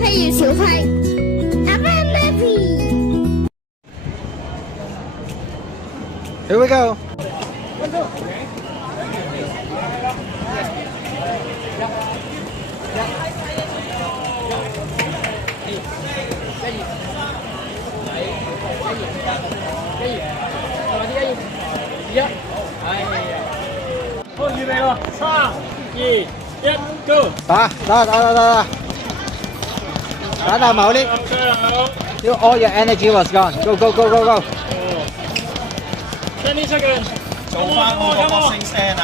飛與小飛。I'm happy。Here we go。好，預備咯，3、2、1，Go！打某啲，all your energy was gone。Go go go go go。10 seconds，做翻嗰個 boxing stand 啊，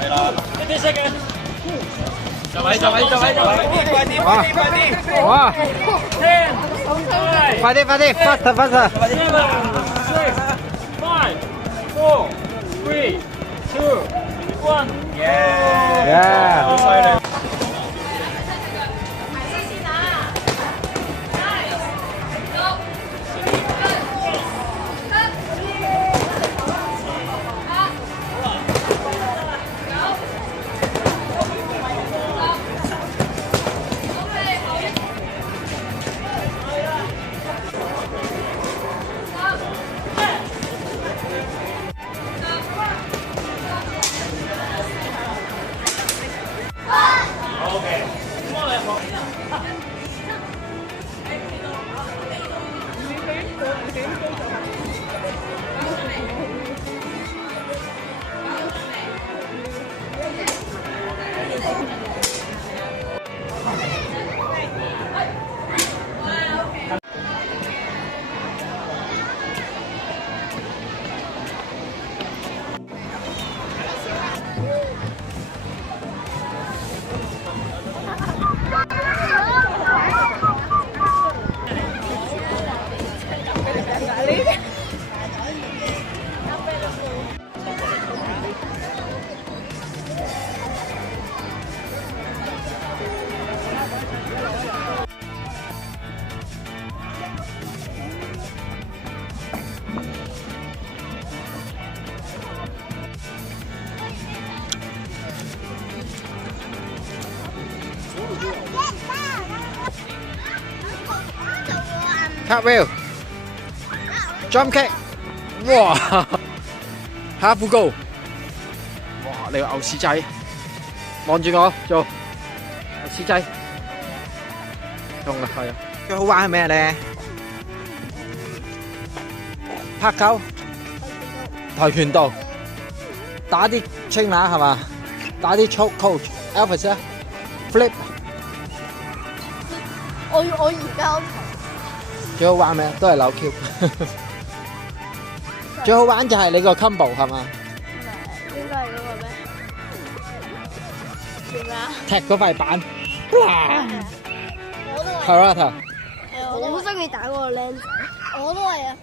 係啦10 seconds，就位，快啲，哇！ 10、快啲 ，faster。 7、6、5、4、3、2、1。Yeah。好犀利。Cartwheel。Jump kick。哇！下副高。哇！你個牛屎仔，望住我做牛屎仔。痛啊，係啊。最好玩係咩咧？拍狗、跆拳道、打啲 trainer 係嘛？打啲 coach、Elvis 啊 ，flip。我而家最好玩咩？都係扭 Q。最好玩就係你個 combo 係嘛？應該係嗰個咩？叫咩啊？踢嗰塊板。我都係。Karate。我好中意打嗰個僆仔。我都係啊。